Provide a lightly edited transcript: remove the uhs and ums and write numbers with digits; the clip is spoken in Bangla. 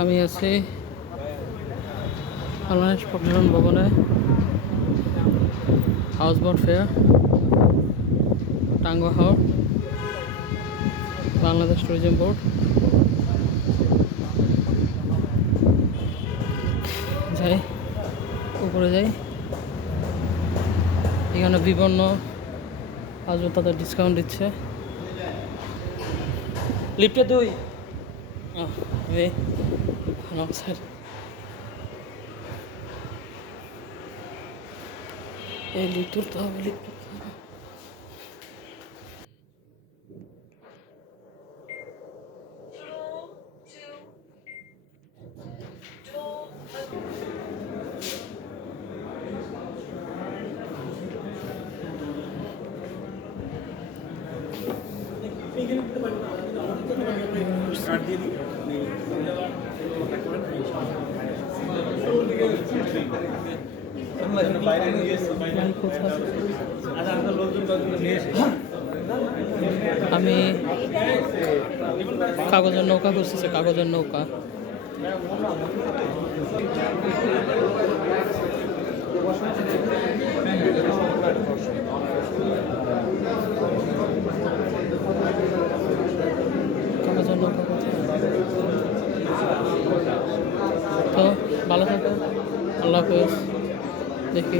আমি আছি বাংলাদেশ পর্যটন ভবনে, হাউসবোট ফেয়ার, টাঙ্গুয়া হাওর, বাংলাদেশ ট্যুরিজম বোর্ড। যাই উপরে যাই, এখানে বিভিন্ন আসবে তাদের ডিসকাউন্ট দিচ্ছে। লিফটে দুই স্যার, এই লিফট তুলতে হবে, লিফট তুলতে হবে। আমি কাগজের নৌকা খুঁজতেছি, কাগজের নৌকা। কাগজের নৌকা কোথায়? তো ভালো থাকো, আল্লাহ হাফেজ। দেখি